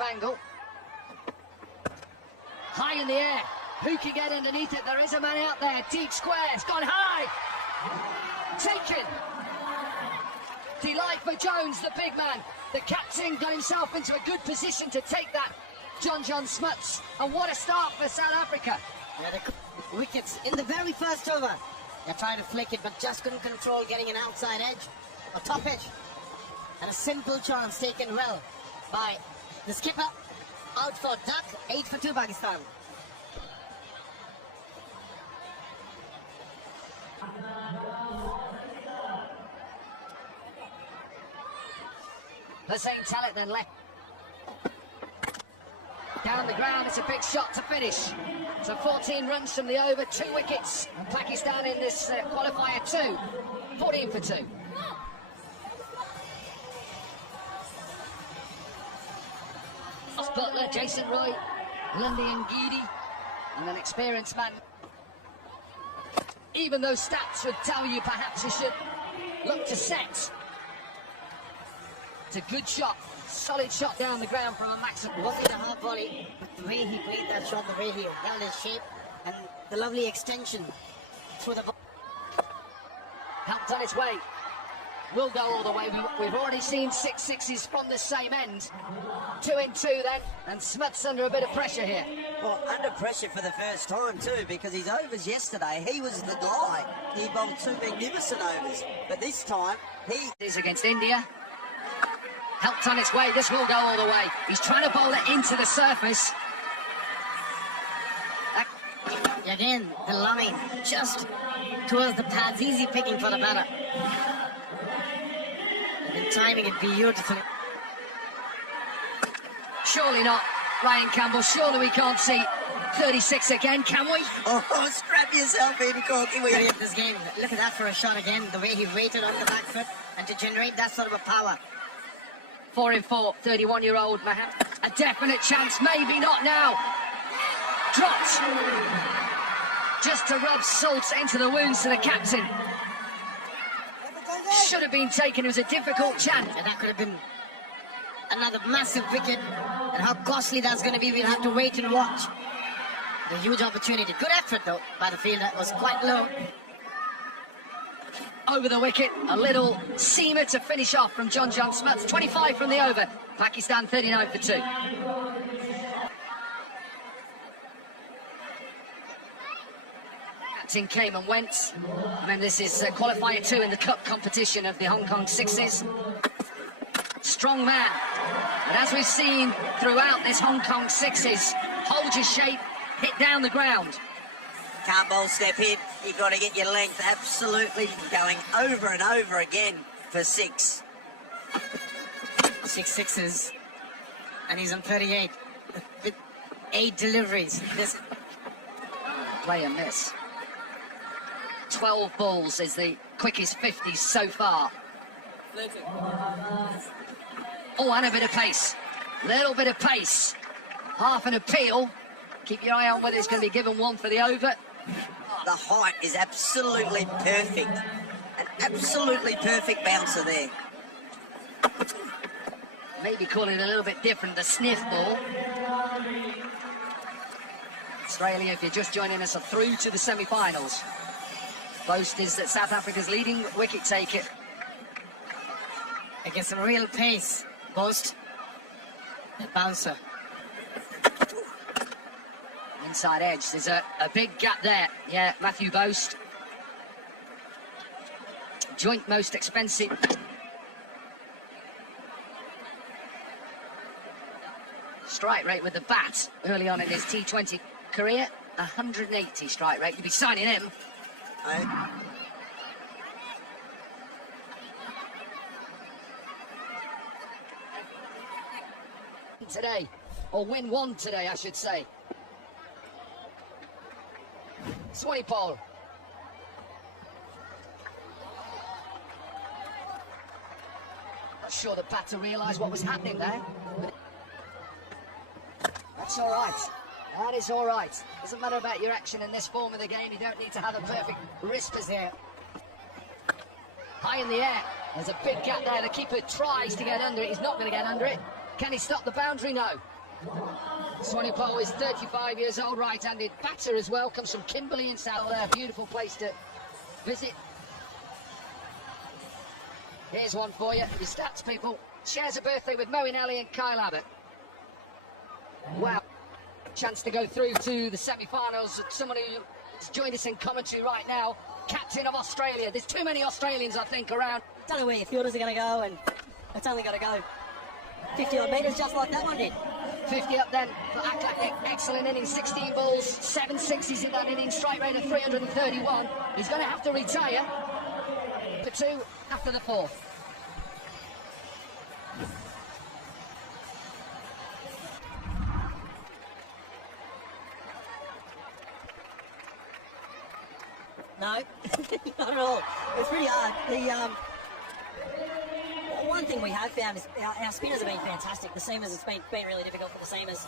Angle. High in the air. Who can get underneath it? There is a man out there. Deep square. It's gone high. Taken. Delight for Jones, the big man. The captain got himself into a good position to take that. John Smuts. And what a start for South Africa. Yeah, the wickets in the very first over. They tried to flick it, but just couldn't control getting an outside edge, a top edge. And a simple chance taken well by the skipper. Out for duck, 8 for 2 Pakistan. Hussein Talit then left. Down the ground, it's a big shot to finish. So 14 runs from the over, 2 wickets. Pakistan in this qualifier 2, 14 for 2. Butler, Jason Roy, Lundy and Geedy, and an experienced man. Even those stats would tell you perhaps you should look to set. It's a good shot, solid shot down the ground from a maximum. It wasn't a hard volley, but the way he played that shot, the way he held his shape, and the lovely extension through the ball. Helped on its way. Will go all the way. We've already seen 6 sixes from the same end. 2 in 2 then, and Smuts under a bit of pressure here. Well, under pressure for the first time too, because his overs yesterday, he was the guy. He bowled 2 magnificent overs, but this time he is against India. Helped on its way. This will go all the way. He's trying to bowl it into the surface. Again, the line just towards the pads. Easy picking for the batter. And timing it beautifully. Surely not, Ryan Campbell. Surely we can't see 36 again, can we? Oh, strap yourself in, Corky. We at this game. Look at that for a shot again. The way he waited on the back foot and to generate that sort of a power. 4 in 4, 31-year-old Mahan. A definite chance, maybe not now. Dropped. Just to rub salt into the wounds to the captain. Should have been taken. It was a difficult chance. And that could have been another massive wicket. And how costly that's going to be, we'll have to wait and watch. A huge opportunity. Good effort, though, by the fielder. It was quite low. Over the wicket, a little seamer to finish off from John Smuts. 25 from the over. Pakistan 39 for 2. Captain came and went. I mean, this is qualifier 2 in the cup competition of the Hong Kong Sixers. Strong man. And as we've seen throughout this Hong Kong Sixes, hold your shape, hit down the ground. can't bowl step in. You've got to get your length absolutely going over and over again for 6. 6 sixes. And he's on 38 with 8 deliveries. This play and miss. 12 balls is the quickest 50 so far. Oh, and a bit of pace. Little bit of pace. Half an appeal. Keep your eye on whether it's going to be given 1 for the over. The height is absolutely perfect. An absolutely perfect bouncer there. Maybe call it a little bit different, the sniff ball. Australia, if you're just joining us, are through to the semi-finals. Boast is that South Africa's leading wicket taker. Against some real pace. Boast. The bouncer. Inside edge, there's a big gap there. Yeah, Matthew Boast. Joint most expensive. Strike rate with the bat early on in his T20 career. 180 strike rate. You'd be signing him. Today, or win 1 today, I should say. Swanee Paul. Not sure the batter realised what was happening there. That's all right. That is all right. Doesn't matter about your action in this form of the game. You don't need to have a perfect wrist here. High in the air. There's a big gap there. The keeper tries to get under it. He's not going to get under it. Can he stop the boundary? No. Swanepoel is 35 years old, right-handed batter as well. Comes from Kimberley in South there. Beautiful place to visit. Here's one for you. Your stats, people. Shares a birthday with Moeen Ali and Kyle Abbott. Wow. Chance to go through to the semi-finals. Someone who's joined us in commentary right now. Captain of Australia. There's too many Australians, I think, around. Don't know where your fielders are going to go, and it's only got to go 50 odd metres just like that one did. 50 up then for Aklak. Excellent innings, 16 balls, 7 sixes in that inning, strike rate of 331. He's going to have to retire for 2 after the 4th. No, not at all. It's pretty hard. One thing we have found is our spinners have been fantastic. The seamers, it's been really difficult for the seamers,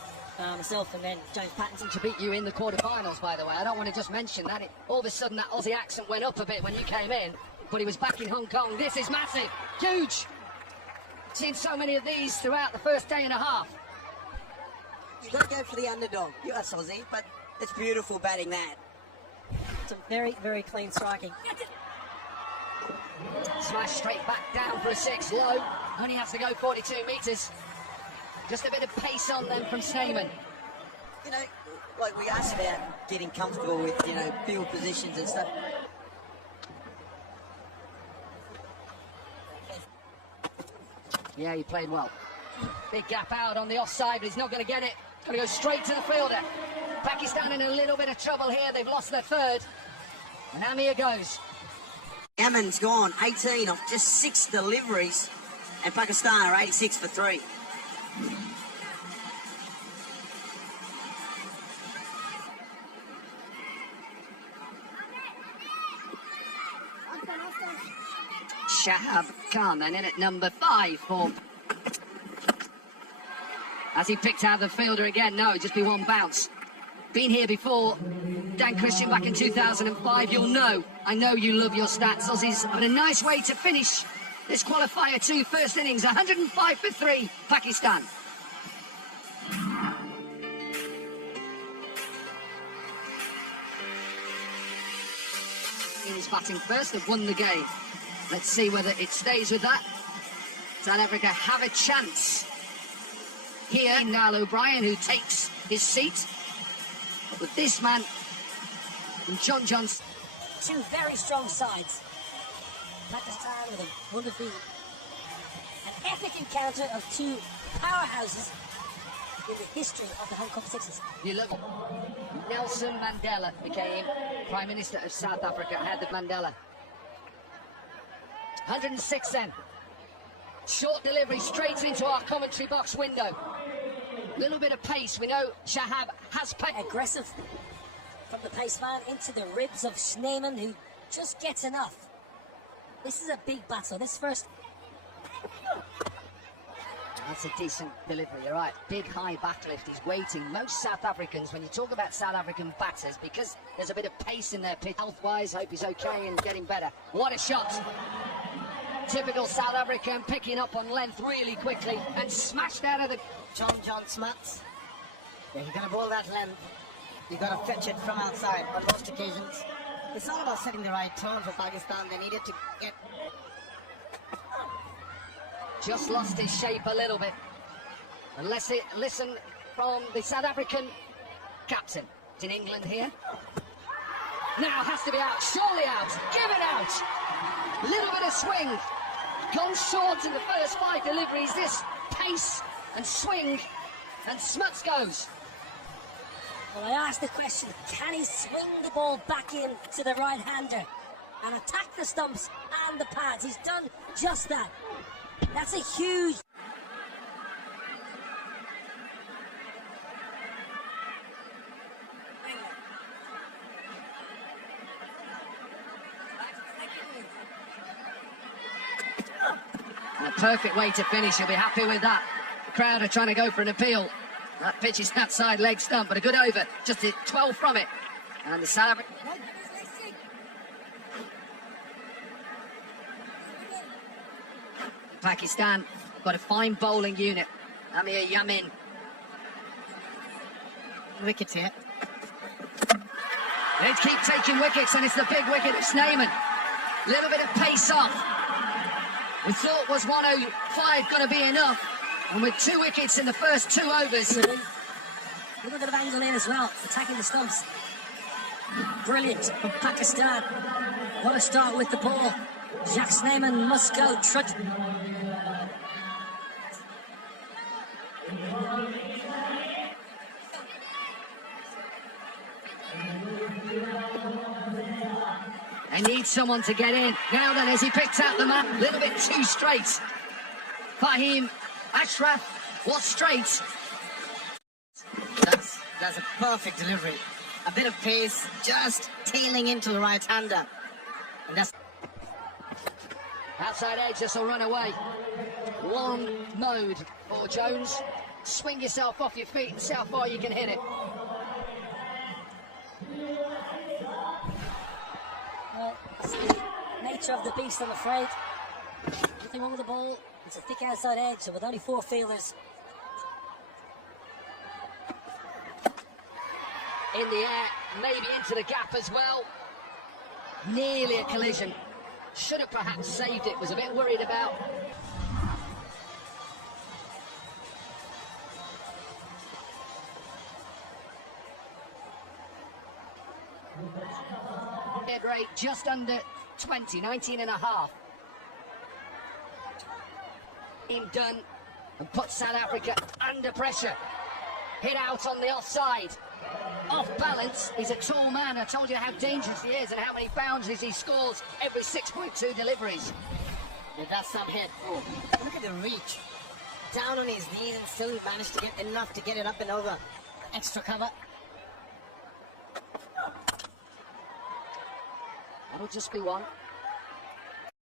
myself and then James Pattinson. To beat you in the quarterfinals, by the way. I don't want to just mention that. All of a sudden, that Aussie accent went up a bit when you came in, but he was back in Hong Kong. This is massive, huge. Seen so many of these throughout the first day and a half. You've got to go for the underdog. You're us, Aussie, but it's beautiful batting that. Some very, very clean striking. Smash straight back down for a 6, low. Only has to go 42 metres. Just a bit of pace on them from Sneyman. You know, like we asked about getting comfortable with, you know, field positions and stuff. Yeah, he played well. Big gap out on the offside, but he's not going to get it. Going to go straight to the fielder. Pakistan in a little bit of trouble here. They've lost their 3rd. And Amir goes. Yemen's gone 18 off just 6 deliveries, and Pakistan are 86 for 3. Shahab Khan then in at number 5 for... As he picked out the fielder again, no, just be one bounce. Been here before, Dan Christian back in 2005, you'll know. I know you love your stats, Aussies, but a nice way to finish this qualifier 2 first innings, 105 for 3, Pakistan. He's batting first, they've won the game. Let's see whether it stays with that. South Africa have a chance. Here, Niall O'Brien, who takes his seat. But this man, John Johnson. 2 very strong sides. Pakistan with a wonderful, an epic encounter of 2 powerhouses in the history of the Hong Kong Sixers. You look, Nelson Mandela became Prime Minister of South Africa. I had the Mandela. 106 then. Short delivery straight into our commentary box window. Little bit of pace. We know Shahab has pace. Aggressive from the pace man into the ribs of Sneyman, who just gets enough. This is a big battle. This first. That's a decent delivery, you're right. Big high back lift, he's waiting. Most South Africans, when you talk about South African batters, because there's a bit of pace in their pitch, health-wise, hope he's okay and getting better. What a shot. Typical South African, picking up on length really quickly and smashed out of the... John Smuts. Yeah, you're going to bowl that length. You've got to fetch it from outside on most occasions. It's all about setting the right tone for Pakistan. They needed to get... Just lost his shape a little bit. And let's listen from the South African captain. It's in England here. Now has to be out, surely out. Give it out. Little bit of swing. Gone short in the first 5 deliveries. This pace and swing, and Smuts goes. Well, I asked the question, can he swing the ball back in to the right-hander and attack the stumps and the pads? He's done just that. That's a huge... And a perfect way to finish, you'll be happy with that. The crowd are trying to go for an appeal. That pitch is outside leg stump, but a good over. Just hit 12 from it. And the South African... Pakistan got a fine bowling unit. Amir Yamin. Wickets here. They keep taking wickets, and it's the big wicket of Snyman. Little bit of pace off. We thought was 105 going to be enough, and with 2 wickets in the first 2 overs. A little bit of angle in as well, attacking the stumps. Brilliant from Pakistan. What a start with the ball. Jack Snyman must go trudging. They need someone to get in. Now then, as he picked out the man, a little bit too straight. Fahim Ashraf was straight. That's a perfect delivery. A bit of pace, just tailing into the right-hander. And that's... Outside edge, this will run away. Long mode for Jones. Swing yourself off your feet and see how far you can hit it. Well, it's the nature of the beast, I'm afraid. Nothing wrong with the ball. It's a thick outside edge, so with only 4 fielders. In the air, maybe into the gap as well. Nearly a collision. Should have perhaps saved it, was a bit worried about. Head rate just under 20, 19 and a half. Team done and put South Africa under pressure. Hit out on the offside. Off balance, he's a tall man. I told you how dangerous he is and how many boundaries he scores every 6.2 deliveries. Yeah, that's some hit. Oh, look at the reach. Down on his knees and still managed to get enough to get it up and over. Extra cover. That'll just be one.